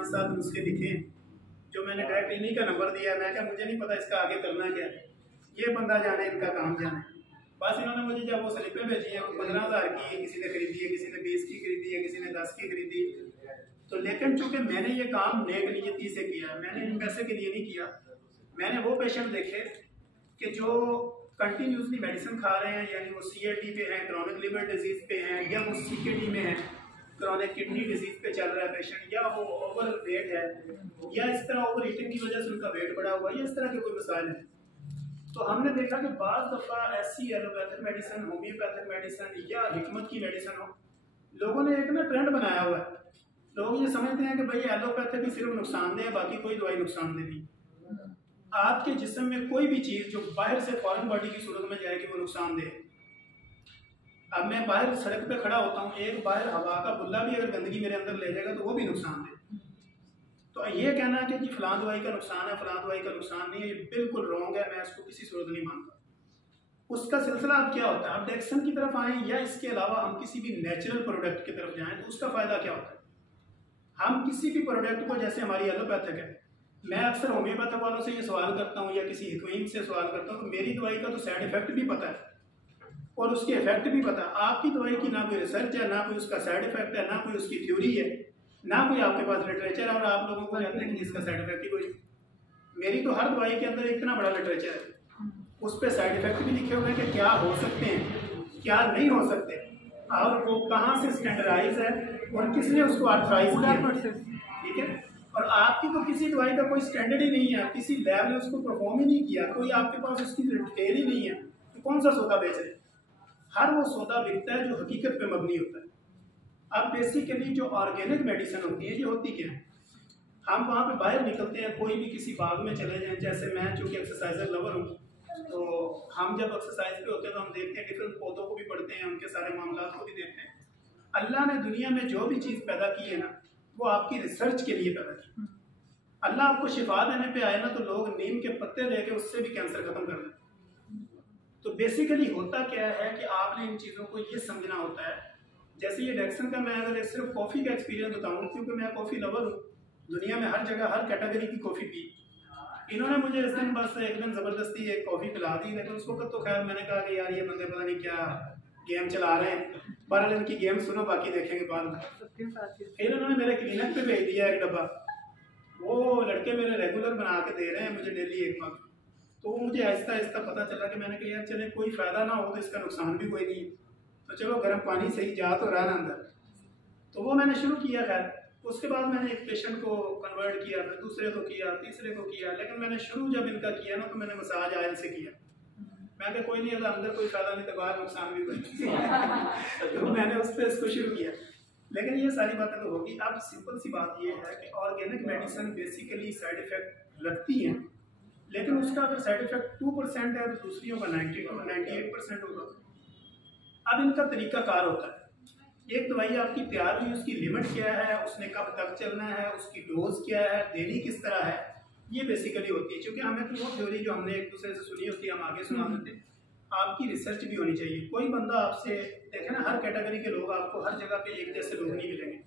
5-7 नुस्खे लिखे जो मैंने डायरेक्ट इन्हीं का नंबर दिया। मैं क्या मुझे नहीं पता इसका आगे करना क्या है, ये बंदा जाने इनका काम जाने। बस इन्होंने मुझे जब वो स्लिपें भेजी हैं, 15,000 की किसी ने खरीदी है, किसी ने 20 की खरीदी है, किसी ने 10 की खरीदी। तो लेकिन चूंकि मैंने ये काम नेक नियति से किया, मैंने इन पैसे के लिए नहीं किया। मैंने वो पेशेंट देखे कि जो कंटिन्यूसली मेडिसिन खा रहे हैं, यानी वो CAD पे हैं, क्रॉनिक लिवर डिजीज़ पे हैं, या वो CKD में है, क्रॉनिक किडनी डिजीज़ पे चल रहा है पेशेंट, या वो ओवर वेट है, या इस तरह ओवर ईटिंग की वजह से उनका वेट बढ़ा हुआ है, या इस तरह के कोई मसाइल है। तो हमने देखा कि बाज़ दफ़ा ऐसी एलोपैथिक मेडिसिन, होम्योपैथिक मेडिसिन या हिकमत की मेडिसिन हो, लोगों ने एक ना ट्रेंड बनाया हुआ है। लोग ये समझते हैं कि भाई एलोपैथिक ही सिर्फ नुकसानदेह है, बाकी कोई दवाई नुकसानदेह नहीं। आपके जिस्म में कोई भी चीज़ जो बाहर से फॉरेन बॉडी की सूरत में जाएगी वो नुकसानदेह है। अब मैं बाहर सड़क पे खड़ा होता हूँ, एक बाहर हवा का बुल्ला भी अगर गंदगी मेरे अंदर ले जाएगा तो वो भी नुकसानदेह। तो ये कहना है कि जी फलां दवाई का नुकसान है, फलां दवाई का नुकसान नहीं है, ये बिल्कुल रॉन्ग है। मैं इसको किसी सूरत नहीं मानता। उसका सिलसिला अब क्या होता है, आप डेक्सन की तरफ आएँ या इसके अलावा हम किसी भी नेचुरल प्रोडक्ट की तरफ जाएँ तो उसका फ़ायदा क्या होता है। हम किसी भी प्रोडक्ट को, जैसे हमारी एलोपैथिक है, मैं अक्सर होम्योपैथिक वालों से ये सवाल करता हूँ या किसी हिकमीम से सवाल करता हूँ कि मेरी दवाई का तो साइड इफेक्ट भी पता है और उसके इफेक्ट भी पता है। आपकी दवाई की ना कोई रिसर्च है, ना कोई उसका साइड इफेक्ट है, ना कोई उसकी थ्योरी है, ना कोई आपके पास लिटरेचर है, और आप लोगों को कहते हैं कि इसका साइड इफेक्ट ही कोई। मेरी तो हर दवाई के अंदर इतना बड़ा लिटरेचर है, उस पर साइड इफेक्ट भी लिखे हुए हैं कि क्या हो सकते हैं, क्या नहीं हो सकते, और वो कहाँ से स्टैंडर्डाइज है और किसने उसको ऑथराइज किया। ठीक है। और आपकी तो किसी दवाई का कोई स्टैंडर्ड ही नहीं है, किसी लैब ने उसको परफॉर्म ही नहीं किया, कोई आपके पास उसकी डिटेल ही नहीं है, तो कौन सा सौदा बेच रहे। हर वो सौदा बिकता है जो हकीकत पे मबनी होता है। अब बेसिकली जो ऑर्गेनिक मेडिसिन होती है, ये होती क्या है, हम वहाँ पे बाहर निकलते हैं, कोई भी किसी बाग में चले जाएं, जैसे मैं चूँकि एक्सरसाइजर लवर हूँ, तो हम जब एक्सरसाइज पे होते हैं तो हम देखते हैं डिफरेंट पौधों को भी पढ़ते हैं, उनके सारे मामला को भी देखते हैं। अल्लाह ने दुनिया में जो भी चीज़ पैदा की है ना, वो आपकी रिसर्च के लिए पैदा की। अल्लाह आपको शिफा देने पे आए ना, तो लोग नीम के पत्ते लेके उससे भी कैंसर खत्म कर देते। तो बेसिकली होता क्या है कि आपने इन चीज़ों को ये समझना होता है। जैसे ये डेक्सन का, मैं अगर सिर्फ कॉफ़ी का एक्सपीरियंस बताऊँ, क्योंकि मैं कॉफ़ी लवर हूँ, दुनिया में हर जगह हर कैटेगरी की कॉफ़ी पी। इन्होंने मुझे इस दिन बस एक दिन ज़बरदस्ती एक कॉफ़ी पिला दी, लेकिन उस वक्त तो खैर मैंने कहा कि यार ये बंदे पता नहीं क्या गेम चला रहे हैं, 12 दिन की गेम सुनो, बाकी देखेंगे बाद में। फिर उन्होंने मेरे क्लिनिक पे भेज दिया एक डब्बा, वो लड़के मेरे रेगुलर बना के दे रहे हैं मुझे डेली एक मग। तो मुझे आहिस्ता आहिस्ता पता चला कि मैंने कहा यार चले कोई फ़ायदा ना हो तो इसका नुकसान भी कोई नहीं है, तो चलो गर्म पानी से ही जा तो रहा ना अंदर। तो वो मैंने शुरू किया। खैर उसके बाद मैंने एक पेशेंट को कन्वर्ट किया, फिर दूसरे को किया, तीसरे को किया, लेकिन मैंने शुरू जब इनका किया ना, तो मैंने मसाज आयल से किया। मैं कहा कोई नहीं, अगर अंदर कोई फ़ायदा नहीं तो बाहर नुकसान भी कोई तो मैंने उस पर इसको शुरू किया। लेकिन ये सारी बातें तो होगी। अब सिंपल सी बात ये है कि organic medicine basically side effect रखती हैं, लेकिन उसका अगर साइड इफ़ेक्ट 2% है तो दूसरियों का 98% होगा। अब इनका तरीकाकार होता है, एक दवाई आपकी तैयार हुई, उसकी लिमिट क्या है, उसने कब तक चलना है, उसकी डोज क्या है, देनी किस तरह है, ये बेसिकली होती है। क्योंकि हमें तो वो थ्योरी जो हमने एक दूसरे से सुनी होती है हम आगे सुना देते हैं। आपकी रिसर्च भी होनी चाहिए। कोई बंदा आपसे देखे ना, हर कैटेगरी के लोग आपको हर जगह पे एक जैसे लोग नहीं मिलेंगे।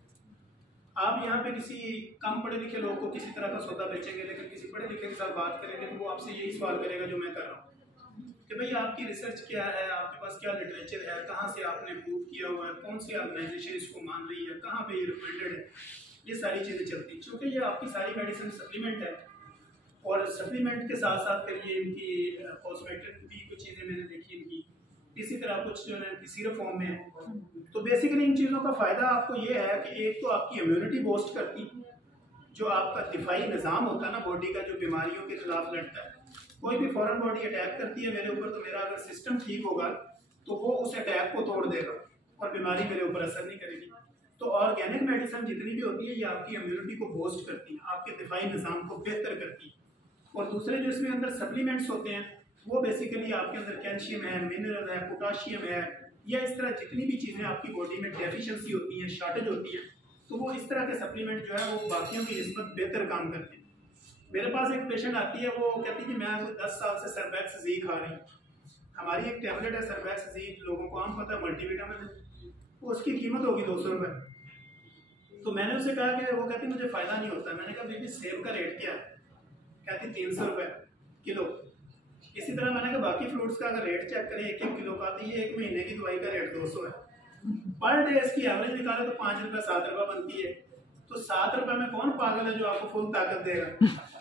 आप यहाँ पे किसी कम पढ़े लिखे लोग को किसी तरह का सौदा बेचेंगे, लेकिन किसी पढ़े लिखे के साथ बात करेंगे तो वो आपसे यही सवाल करेगा जो मैं कर रहा हूँ कि भाई आपकी रिसर्च क्या है, आपके पास क्या लिटरेचर है, कहाँ से आपने प्रूव किया हुआ है, कौन सी ऑर्गेनाइजेशन इसको मान रही है, कहाँ पे ये रिकमेंडेड है, ये सारी चीज़ें चलती हैं। चूँकि ये आपकी सारी मेडिसिन सप्लीमेंट है, और सप्लीमेंट के साथ साथ फिर ये इनकी कॉस्मेटिक भी कुछ चीज़ें मैंने देखी इनकी, इसी तरह कुछ जो है सिरप फॉर्म में है। तो बेसिकली इन चीज़ों का फ़ायदा आपको ये है कि एक तो आपकी इम्यूनिटी बूस्ट करती, जो आपका दिफाई निज़ाम होता है ना बॉडी का, जो बीमारियों के खिलाफ लड़ता है। कोई भी फॉरेन बॉडी अटैक करती है मेरे ऊपर, तो मेरा अगर सिस्टम ठीक होगा तो वो उस अटैक को तोड़ देगा और बीमारी मेरे ऊपर असर नहीं करेगी। तो ऑर्गेनिक मेडिसिन जितनी भी होती है ये आपकी इम्यूनिटी को बूस्ट करती है, आपके दिफाई निज़ाम को बेहतर करती है। और दूसरे जो इसमें अंदर सप्लीमेंट्स होते हैं वो बेसिकली आपके अंदर कैल्शियम है, मिनरल है, पोटाशियम है, या इस तरह जितनी भी चीज़ें आपकी बॉडी में डेफिशिएंसी होती हैं, शॉर्टेज होती है, तो वो इस तरह के सप्लीमेंट जो है वो बाकियों की निस्बत बेहतर काम करते हैं। मेरे पास एक पेशेंट आती है, वो कहती है कि मैं 10 साल से सर्वैक्स जी खा रही हूँ। हमारी एक टैबलेट है सर्वैक्स जी, लोगों को आम पता है, मल्टीविटामिन है, वो उसकी कीमत होगी 200 रुपये। तो मैंने उससे कहा कि वो कहती मुझे फ़ायदा नहीं होता। मैंने कहा बेबी सेब का रेट क्या है? कहती 300 रुपये किलो। इसी तरह मैंने कहा बाकी फ्रूट्स का अगर रेट चेक करें 1-1 किलो का, तो ये 1 महीने की दवाई का रेट 200 है। पर डे इसकी एवरेज निकाले तो 5 रुपये 7 रुपये बनती है। तो 7 रुपये में कौन पागल है जो आपको फुल ताकत देगा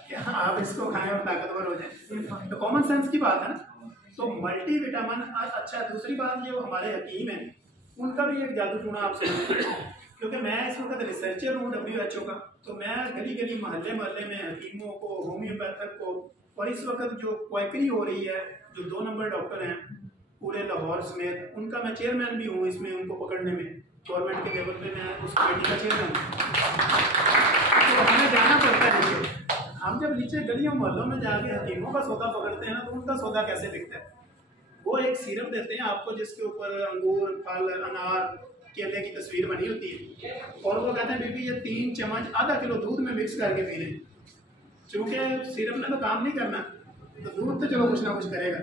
कि आप इसको खाएं और ताकतवर हो जाए? तो कॉमन सेंस की बात है ना। तो मल्टी विटामिन अच्छा। दूसरी बात, ये हमारे हकीम हैं, उनका भी एक जादू टूना आपसे, क्योंकि मैं इस वक्त रिसर्चर हूँ WHO का। तो मैं गली गली मोहल्ले मोहल्ले में हकीमों को, होम्योपैथिक को, और इस वक्त जो क्वाइकरी हो रही है, जो 2 नंबर डॉक्टर हैं पूरे लाहौर समेत, उनका मैं चेयरमैन भी हूँ इसमें, उनको पकड़ने में गवर्नमेंट के लेवल पे मैं उस कमेटी का चेयरमैन हूँ। तो हमें जाना पड़ता है नीचे। हम जब नीचे गलियों मोहल्लों में जाके हकीमों का सौदा पकड़ते हैं ना, तो उनका सौदा कैसे बिकता है? वो एक सिरप देते हैं आपको जिसके ऊपर अंगूर, फल, अनार, केले की तस्वीर बनी होती है, और वो कहते हैं बीबी ये 3 चम्मच आधा किलो दूध में मिक्स करके पी लें। चूँकि सिरप ने तो काम नहीं करना, तो दूध तो चलो कुछ ना कुछ करेगा।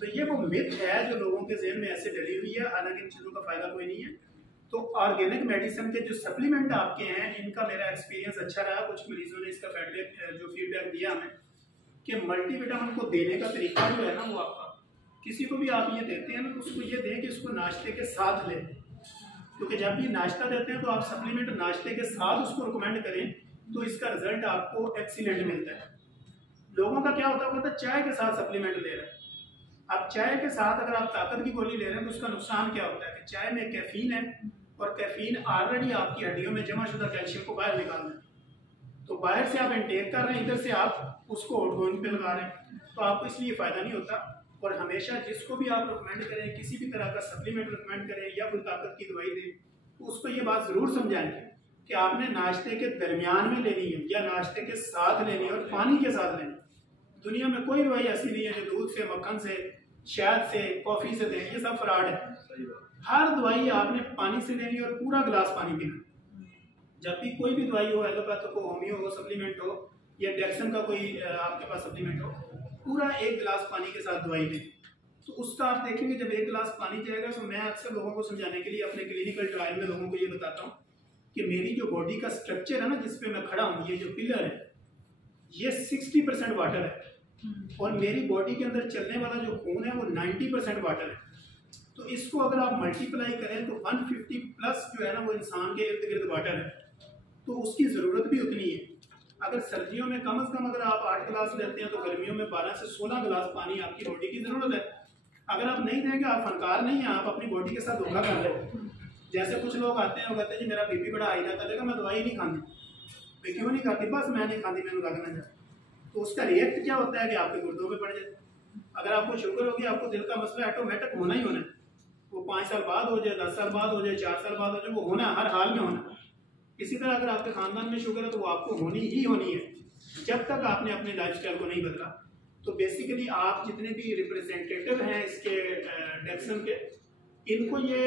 तो ये वो मिथ है जो लोगों के ज़हन में ऐसे डली हुई है, हालांकि इन चीज़ों का फ़ायदा कोई नहीं है। तो ऑर्गेनिक मेडिसिन के जो सप्लीमेंट आपके हैं, इनका मेरा एक्सपीरियंस अच्छा रहा। कुछ मरीजों ने इसका फीडबैक दिया हमें कि मल्टीविटामिन को देने का तरीका जो है ना, वो आपका, किसी को भी आप ये देते हैं ना, तो उसको ये दें कि इसको नाश्ते के साथ लें, क्योंकि जब भी नाश्ता देते हैं तो आप सप्लीमेंट नाश्ते के साथ उसको रिकमेंड करें, तो इसका रिजल्ट आपको एक्सीलेंट मिलता है। लोगों का क्या होता है, चाय के साथ सप्लीमेंट ले रहे हैं। अब चाय के साथ अगर आप ताकत की गोली ले रहे हैं, तो उसका नुकसान क्या होता है कि चाय में कैफीन है, और कैफीन ऑलरेडी आपकी हड्डियों में जमाशुदा कैल्शियम को बाहर निकाल रहे हैं। तो बाहर से आप इनटेक कर रहे हैं, इधर से आप उसको आउटगोइंग पे लगा रहे हैं, तो आपको इसलिए फ़ायदा नहीं होता। और हमेशा जिसको भी आप रिकमेंड करें, किसी भी तरह का सप्लीमेंट रिकमेंड करें या कोई ताकत की दवाई दें, तो उसको ये बात ज़रूर समझाएं कि आपने नाश्ते के दरमियान में लेनी है या नाश्ते के साथ लेनी है, और पानी के साथ लेनी है। दुनिया में कोई दवाई ऐसी नहीं है जो दूध से, मक्खन से, शहद से, कॉफ़ी से दें, ये सब फ्रॉड है। हर दवाई आपने पानी से लेनी और पूरा गिलास पानी पीना। जब भी कोई भी दवाई हो, एलोपैथिक हो, होम्यो हो, सप्लीमेंट हो, या डेक्सन का कोई आपके पास सप्लीमेंट हो, पूरा 1 गिलास पानी के साथ दवाई दें। तो उसका आप देखेंगे जब 1 गिलास पानी जाएगा, तो मैं अक्सर लोगों को समझाने के लिए अपने क्लिनिकल ट्रायल में लोगों को ये बताता हूँ कि मेरी जो बॉडी का स्ट्रक्चर है ना, जिस पे मैं खड़ा हूँ, ये जो पिलर है, ये 60% वाटर है, और मेरी बॉडी के अंदर चलने वाला जो खून है वो 90% वाटर है। तो इसको अगर आप मल्टीप्लाई करें तो 150 प्लस जो है ना, वो इंसान के इर्द गिर्द वाटर है। तो उसकी ज़रूरत भी उतनी है। अगर सर्दियों में कम से कम अगर आप 8 गिलास लेते हैं, तो गर्मियों में 12 से 16 गिलास पानी आपकी बॉडी की ज़रूरत है। अगर आप नहीं देंगे, आप फनकार नहीं हैं, आप अपनी बॉडी के साथ धोखा कर रहे हैं। जैसे कुछ लोग आते हैं, वो कहते हैं जी मेरा बीपी बड़ा हाई रहता है, मैं दवाई नहीं खाती। क्यों नहीं खाती? बस मैं नहीं खाती, मैंने लगना चाहिए। तो उसका रिएक्ट क्या होता है कि आपके गुर्दों में पड़ जाए। अगर आपको शुगर होगी, आपको दिल का मसला ऑटोमेटिक होना ही होना है। वो 5 साल बाद हो जाए, 10 साल बाद हो जाए, 4 साल बाद हो जाए, वो होना हर हाल में होना। इसी तरह अगर आपके खानदान में शुगर है, तो वो आपको होनी ही होनी है, जब तक आपने अपने लाइफस्टाइल को नहीं बदला। तो बेसिकली आप जितने भी रिप्रेजेंटेटिव हैं इसके डेक्सन के, इनको ये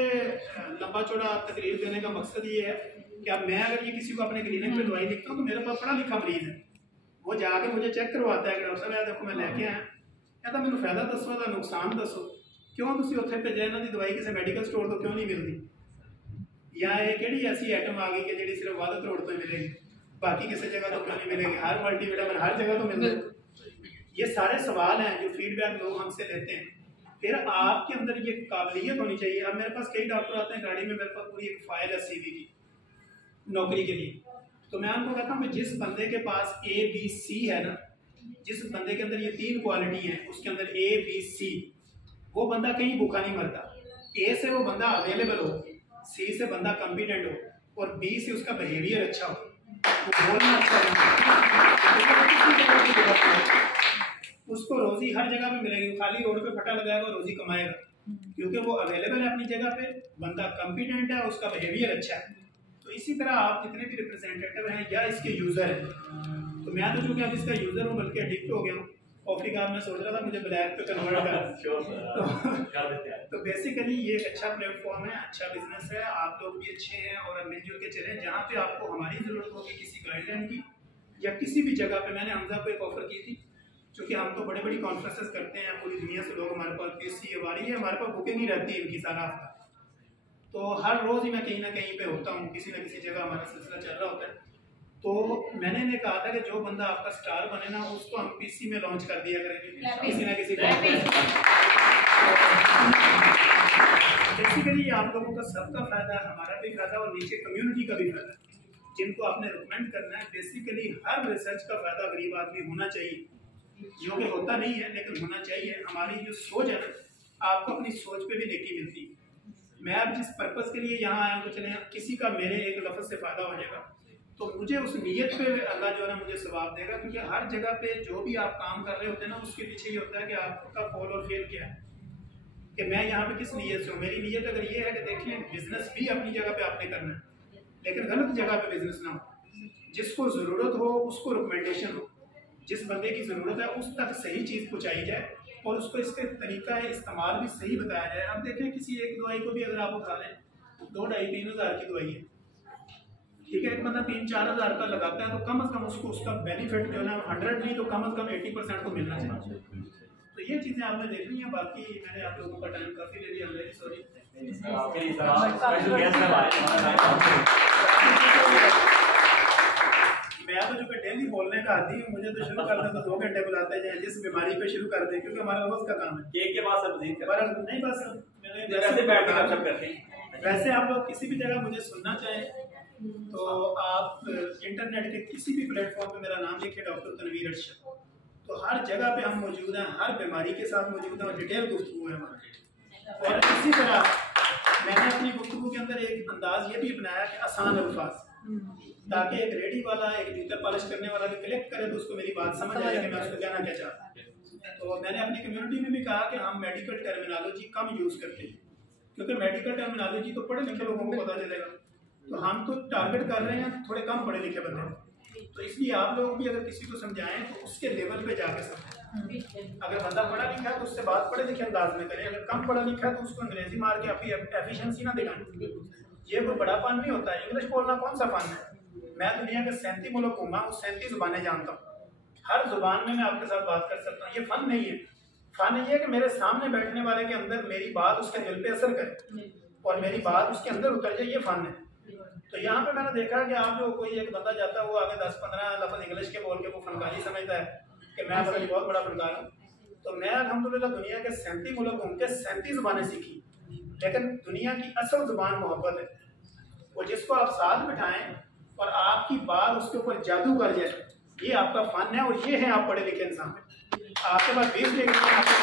लंबा चौड़ा तकरीर देने का मकसद ये है कि अब मैं अगर ये किसी को अपने क्लिनिक में दवाई लिखता हूँ, तो मेरे पास पढ़ा लिखा मरीज है, वो जाके मुझे चेक करवाता है कि डॉक्टर साहब देखो मैं लेके आया, कहता मैंने फायदा दसो, का नुकसान दसो, क्यों तुम उत्थे भेजे इन्हों की दवाई किसी मेडिकल स्टोर तो क्यों नहीं मिलती, या ये कि ऐसी आइटम आ गई कि जी सिर्फ वादत रोड तो मिलेगी, बाकी किसी जगह तो क्यों नहीं मिलेगी, हर मल्टीविटामिन हर जगह तो मिलते। ये सारे सवाल हैं जो फीडबैक लोग हमसे लेते हैं। फिर आपके अंदर ये काबिलियत होनी चाहिए। अब मेरे पास कई डॉक्टर आते हैं गाड़ी में, मेरे पास पूरी एक फाइल है CV की नौकरी के लिए, तो मैं उनको कहता हूँ कि जिस बंदे के पास ABC है ना, जिस बंदे के अंदर ये 3 क्वालिटी है, उसके अंदर ABC, वो बंदा कहीं भूखा नहीं मरता। A से वो बंदा अवेलेबल हो, C से बंदा कॉम्पिटेंट हो, और B से उसका बिहेवियर अच्छा हो, वो बोलना अच्छा हो, उसको रोजी हर जगह पे मिलेगी। खाली रोड पे फटा लगाएगा, रोजी कमाएगा, क्योंकि वो अवेलेबल है अपनी जगह पे, बंदा कॉम्पिटेंट है, उसका बिहेवियर अच्छा है। तो इसी तरह आप जितने भी रिप्रेजेंटेटिव हैं या इसके यूज़र हैं, तो मैं तो चूँकि अब इसका यूज़र हूँ, बल्कि एडिक्ट हो गया हूँ। कॉफ़ी का मैं सोच रहा था मुझे ब्लैक पे कन्वर्ट कर तो बेसिकली ये एक अच्छा प्लेटफॉर्म है, अच्छा बिजनेस है, आप लोग भी अच्छे हैं और मिलजुल के चलें। जहाँ पे आपको हमारी ज़रूरत होगी किसी गाइडलाइन की या किसी भी जगह पे, मैंने हमजा को एक ऑफ़र की थी, क्योंकि हम तो बड़ी बड़ी कॉन्फ्रेंसेस करते हैं, पूरी दुनिया से लोग हमारे पास, किसी वाली है, हमारे पास बुकिंग ही रहती है इनकी सारा हफ्ता। तो हर रोज़ ही मैं कहीं ना कहीं पे होता हूँ, किसी न किसी जगह हमारा सिलसिला चल रहा होता है। तो मैंने इन्हें कहा था कि जो बंदा आपका स्टार बने ना, उसको हम पीसी में लॉन्च कर दिया करेंगे किसी ना किसी बेसिकली आप लोगों का सबका फायदा, हमारा भी फायदा और नीचे कम्युनिटी का भी फायदा। जिनको आपने रिकमेंड करना है, बेसिकली हर रिसर्च का फायदा गरीब आदमी होना चाहिए, जो कि होता नहीं है लेकिन होना चाहिए। हमारी जो सोच है ना, आपको अपनी सोच पे भी नेकी मिलती है। मैं अब जिस पर्पज़ के लिए यहाँ आया हूँ, तो चले किसी का मेरे एक लफ्ज़ से फ़ायदा हो जाएगा, तो मुझे उस नीयत पे अल्लाह जो है ना मुझे सवाब देगा। क्योंकि हर जगह पे जो भी आप काम कर रहे होते हैं ना, उसके पीछे ये होता है कि आपका फॉल और फेल क्या है, कि मैं यहाँ पे किस नीयत से हूँ। मेरी नीयत अगर ये है कि देखिए बिजनेस भी अपनी जगह पे आपने करना है, लेकिन गलत जगह पे बिजनेस ना हो। जिसको ज़रूरत हो उसको रिकमेंडेशन हो, जिस बंदे की ज़रूरत है उस तक सही चीज़ पहुँचाई जाए और उसको इसके तरीका है इस्तेमाल भी सही बताया जाए। अब देखें किसी एक दवाई को भी अगर आप उठा लें, 2-2.5-3 हज़ार की दवाई है, ठीक है, एक बंदा 3-4 हज़ार का लगाता है, तो कम से कम उसको उसका बेनिफिट जो है ना 100 नहीं तो कम से कम 80% को मिलना चाहिए। तो ये चीज़ें आपने देखनी है। बाकी मैंने आप लोगों का टाइम काफ़ी ले लिया, वेरी सॉरी। मैं तो जो कि डेली बोलने का आदी हूँ, मुझे तो शुरू करते तो 2 घंटे बुलाते जाए, जिस बीमारी पे शुरू कर दें, क्योंकि हमारा रोज का काम है। केक के बाद सब नहीं, बस वैसे आप लोग किसी भी जगह मुझे सुनना चाहें तो आप इंटरनेट के किसी भी प्लेटफॉर्म पे मेरा नाम लिखे, डॉक्टर तनवीर अरशद, तो हर जगह पे हम मौजूद हैं, हर बीमारी के साथ मौजूद हैं और डिटेल गुफ्तगू है हमारी। और इसी तरह मैंने अपनी गुफ्तगू के अंदर एक अंदाज ये भी अपनाया कि आसान अल्फाज, ताकि एक रेडी वाला, एक जूता पॉलिश करने वाला भी कलेक्ट करे तो उसको मेरी बात समझ आए कि मैं उसको कहना क्या चाहता हूँ। तो मैंने अपनी कम्युनिटी में भी कहा कि हम मेडिकल टर्मिनोलॉजी कम यूज़ करते हैं, क्योंकि मेडिकल टर्मिनोलॉजी तो पढ़े लिखे लोगों को पता चलेगा, तो हम तो टारगेट कर रहे हैं थोड़े कम पढ़े लिखे बंदे। तो इसलिए आप लोग भी अगर किसी को समझाएं तो उसके लेवल पे जाके समझें। अगर बंदा पढ़ा लिखा है तो उससे बात पढ़े लिखे अंदाज में करें, अगर कम पढ़ा लिखा है तो उसको अंग्रेजी मार के अपनी एफिशिएंसी ना दिखाएं। ये कोई बड़ा फन नहीं होता है, इंग्लिश बोलना कौन सा फन है। मैं दुनिया के 37 मुल्क घूमा हूँ, 37 जुबानें जानता हूँ, हर जुबान में मैं आपके साथ बात कर सकता हूँ। ये फन नहीं है। फन ये है कि मेरे सामने बैठने वाले के अंदर मेरी बात उसके दिल पे असर करे और मेरी बात उसके अंदर उतर जाए, ये फन है। तो यहाँ पे मैंने देखा कि आप जो कोई एक बंदा जाता है वो आगे 10-15 लफ्ज़ इंग्लिश के बोल के वो फनकारी समझता है कि मैं बहुत बड़ा फनकार हूँ। तो मैं अल्हम्दुलिल्लाह दुनिया के 37 मुल्क घूम के 37 जुबानें सीखी, लेकिन दुनिया की असल जुबान मोहब्बत है। वो जिसको आप साथ बिठाएं और आपकी बात उसके ऊपर जादू कर जाए, ये आपका फन है और ये है आप पढ़े लिखे इंसान। आपके पास 20 डिग्री है, आपको